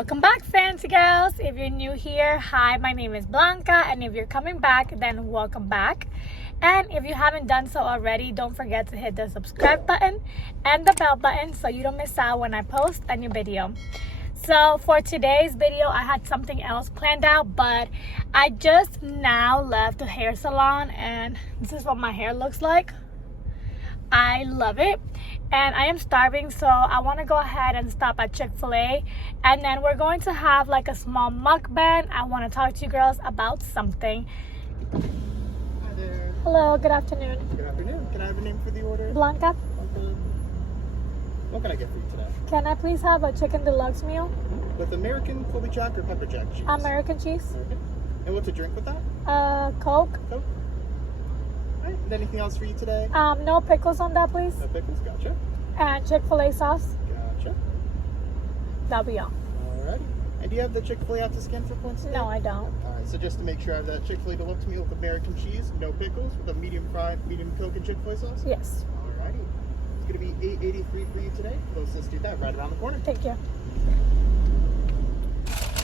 Welcome back, fancy girls. If you're new here, hi, my name is Blanca, and if you're coming back, then welcome back. And if you haven't done so already, don't forget to hit the subscribe button and the bell button so you don't miss out when I post a new video. So for today's video, I had something else planned out, but I just now left the hair salon and this is what my hair looks like. I love it and I am starving, so I want to go ahead and stop at ChickfilA, and then we're going to have like a small mukbang. I want to talk to you girls about something. Hi there. Hello, good afternoon. Good afternoon. Can I have a name for the order? Blanca. Blanca. What can I get for you today? Can I please have a chicken deluxe meal? With American Colby Jack or pepper jack cheese? American cheese. American. And what's a drink with that? Coke. Coke. Alright, and anything else for you today? No pickles on that, please. No pickles, gotcha. And Chick-fil-A sauce. Gotcha. That'll be all. Alright. And do you have the Chick-fil-A out to scan for points today? No, I don't. Alright, so just to make sure I have that Chick-fil-A deluxe meal with American cheese, no pickles, with a medium fry, medium Coke and Chick-fil-A sauce? Yes. Alrighty. It's going to be $8.83 for you today. Let's do that right around the corner. Thank you.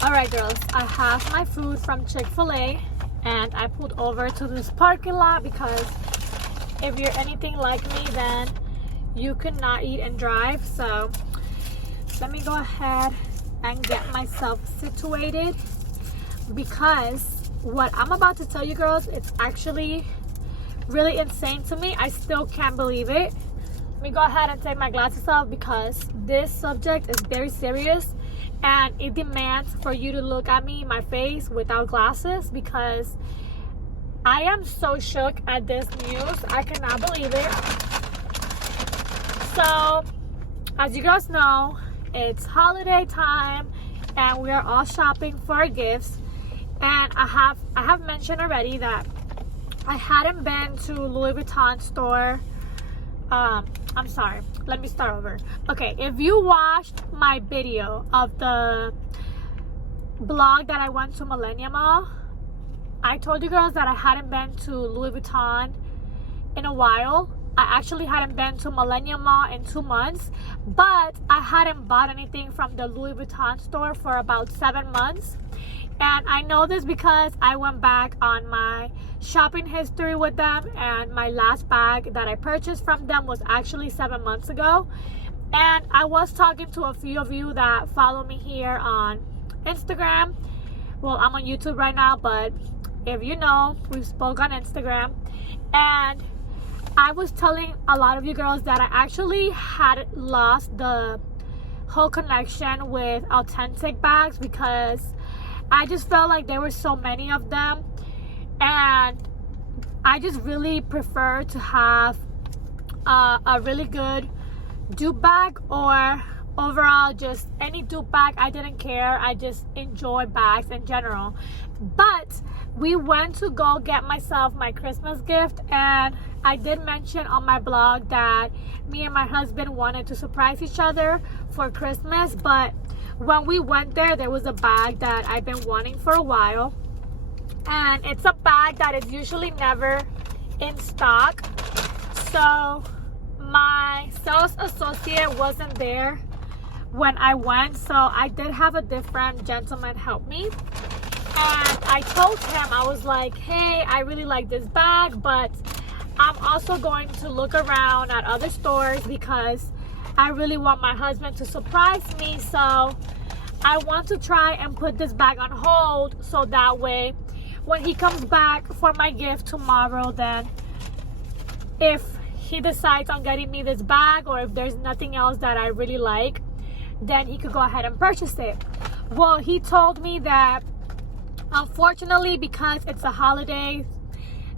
Alright girls, I have my food from Chick-fil-A and I pulled over to this parking lot because if you're anything like me, then you cannot eat and drive. So let me go ahead and get myself situated, because what I'm about to tell you girls, it's actually really insane to me. I still can't believe it. Let me go ahead and take my glasses off because this subject is very serious and it demands for you to look at me, my face, without glasses, because I am so shook at this news. I cannot believe it. So, as you guys know, it's holiday time and we are all shopping for gifts. And I have mentioned already that I hadn't been to Louis Vuitton store. I'm sorry, let me start over. Okay, if you watched my video of the blog that I went to Millennium Mall, I told you girls that I hadn't been to Louis Vuitton in a while. I actually hadn't been to Millennium Mall in 2 months, but I hadn't bought anything from the Louis Vuitton store for about 7 months. And I know this because I went back on my shopping history with them, and my last bag that I purchased from them was actually 7 months ago. And I was talking to a few of you that follow me here on Instagram. Well, I'm on YouTube right now, but if you know, we spoke on Instagram. And I was telling a lot of you girls that I actually had lost the whole connection with authentic bags because I just felt like there were so many of them, and I just really prefer to have a really good dupe bag, or overall just any dupe bag. I didn't care. I just enjoy bags in general. But we went to go get myself my Christmas gift, and I did mention on my blog that me and my husband wanted to surprise each other for Christmas. But when we went there was a bag that I've been wanting for a while, and it's a bag that is usually never in stock. So my sales associate wasn't there when I went, so I did have a different gentleman help me. And I told him, I was like, hey, I really like this bag, but I'm also going to look around at other stores because I really want my husband to surprise me. So I want to try and put this bag on hold, so that way when he comes back for my gift tomorrow, then if he decides on getting me this bag, or if there's nothing else that I really like, then he could go ahead and purchase it. Well, he told me that unfortunately, because it's a holiday,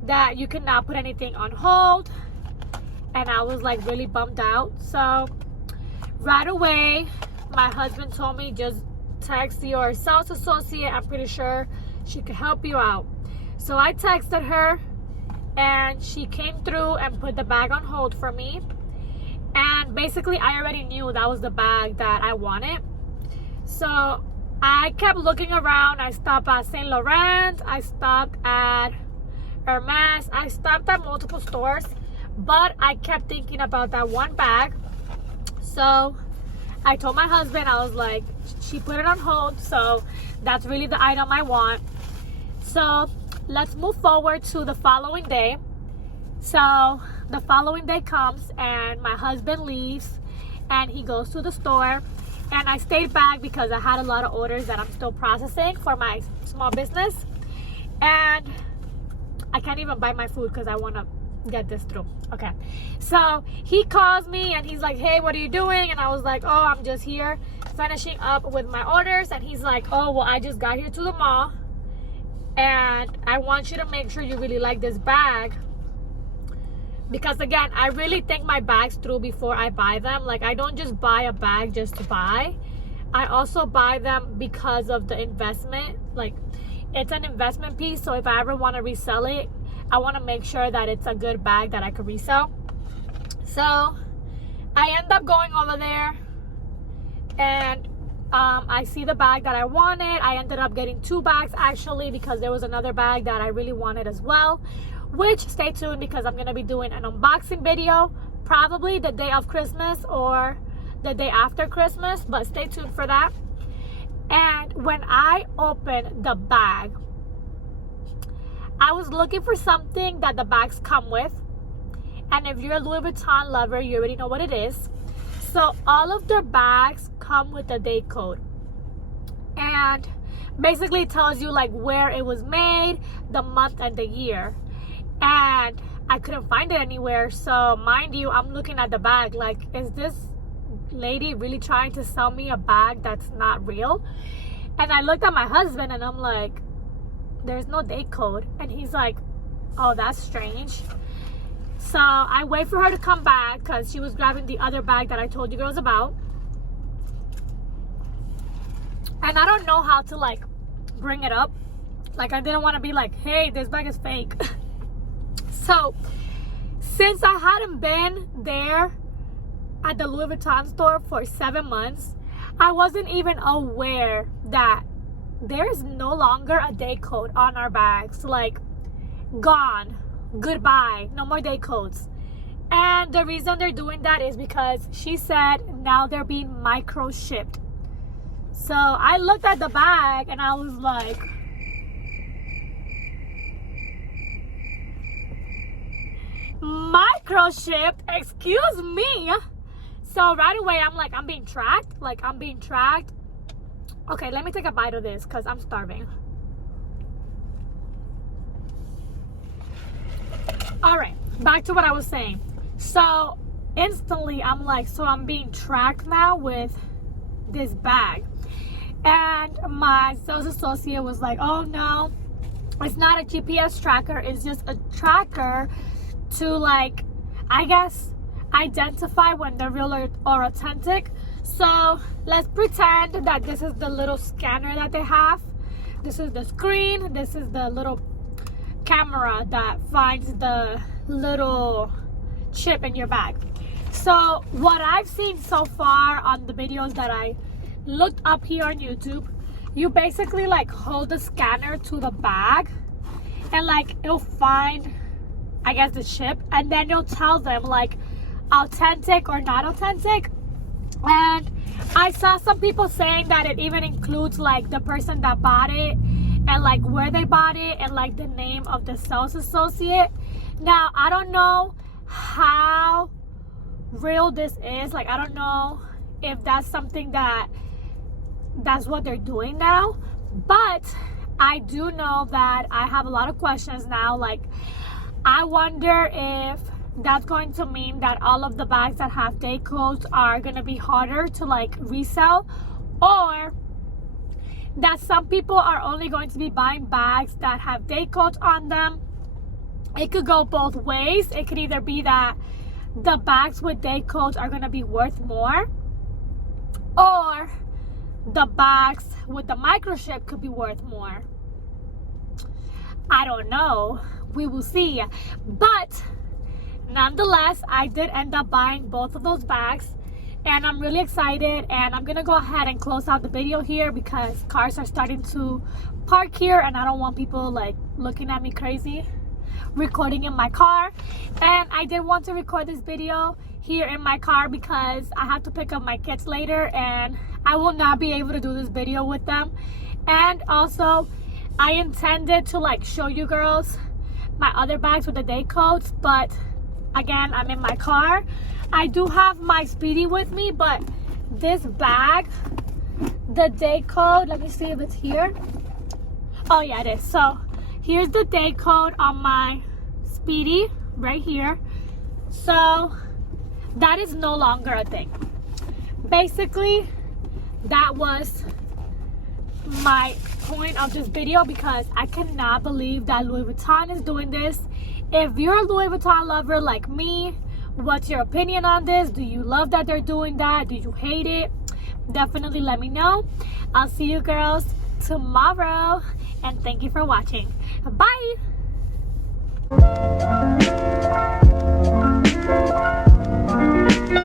that you cannot put anything on hold. And I was like really bummed out. So right away, my husband told me, just text your sales associate. I'm pretty sure she could help you out. So I texted her and she came through and put the bag on hold for me. And basically I already knew that was the bag that I wanted. So I kept looking around. I stopped at Saint Laurent, I stopped at Hermes, I stopped at multiple stores, but I kept thinking about that one bag. So I told my husband, I was like, she put it on hold, so that's really the item I want. So let's move forward to the following day. So the following day comes and my husband leaves and he goes to the store, and I stayed back because I had a lot of orders that I'm still processing for my small business, and I can't even buy my food because I want to get this through. Okay, so he calls me and he's like, hey, what are you doing? And I was like, oh, I'm just here finishing up with my orders. And he's like, oh, well, I just got here to the mall and I want you to make sure you really like this bag, because again, I really think my bags through before I buy them. Like, I don't just buy a bag just to buy. I also buy them because of the investment. Like, it's an investment piece, so if I ever want to resell it, I want to make sure that it's a good bag that I could resell. So I end up going over there and I see the bag that I wanted. I ended up getting 2 bags actually, because there was another bag that I really wanted as well, which, stay tuned, because I'm going to be doing an unboxing video probably the day of Christmas or the day after Christmas, but stay tuned for that. And when I opened the bag, I was looking for something that the bags come with, and if you're a Louis Vuitton lover, you already know what it is. So all of their bags come with a date code, and basically it tells you like where it was made, the month and the year, and I couldn't find it anywhere. So mind you, I'm looking at the bag like, is this lady really trying to sell me a bag that's not real? And I looked at my husband and I'm like, there's no date code. And he's like, oh, that's strange. So I wait for her to come back because she was grabbing the other bag that I told you girls about. And I don't know how to like bring it up. Like, I didn't want to be like, hey, this bag is fake. So since I hadn't been there at the Louis Vuitton store for 7 months, I wasn't even aware that there is no longer a date code on our bags. Like, gone, goodbye, no more date codes. And the reason they're doing that is because she said now they're being micro shipped. So I looked at the bag and I was like, micro shipped? Excuse me? So right away I'm like, I'm being tracked? Like, I'm being tracked? Okay, let me take a bite of this because I'm starving. All right, back to what I was saying. So instantly I'm like, so I'm being tracked now with this bag. And my sales associate was like, oh no, it's not a GPS tracker, it's just a tracker to, like, I guess, identify when they're real or authentic. So let's pretend that this is the little scanner that they have. This is the screen. This is the little camera that finds the little chip in your bag. So what I've seen so far on the videos that I looked up here on YouTube, you basically like hold the scanner to the bag and like it'll find, I guess, the chip, and then you'll tell them like authentic or not authentic. And I saw some people saying that it even includes like the person that bought it and like where they bought it and like the name of the sales associate. Now I don't know how real this is. Like, I don't know if that's something that's what they're doing now, but I do know that I have a lot of questions now. Like, I wonder if that's going to mean that all of the bags that have date codes are going to be harder to like resell, or that some people are only going to be buying bags that have date codes on them. It could go both ways. It could either be that the bags with date codes are going to be worth more, or the bags with the microchip could be worth more. I don't know. We will see. But nonetheless, I did end up buying both of those bags, and I'm really excited. And I'm gonna go ahead and close out the video here because cars are starting to park here and I don't want people like looking at me crazy. recording in my car. And I did want to record this video here in my car because I have to pick up my kids later and I will not be able to do this video with them. And also I intended to like show you girls my other bags with the day codes, but again, I'm in my car. I do have my Speedy with me, but this bag, the day code, let me see if it's here. Oh yeah, it is. So here's the day code on my Speedy right here. So that is no longer a thing. Basically, that was my point of this video because I cannot believe that Louis Vuitton is doing this. If you're a Louis Vuitton lover like me, what's your opinion on this? Do you love that they're doing that? Do you hate it? Definitely let me know. I'll see you girls tomorrow and thank you for watching. Bye.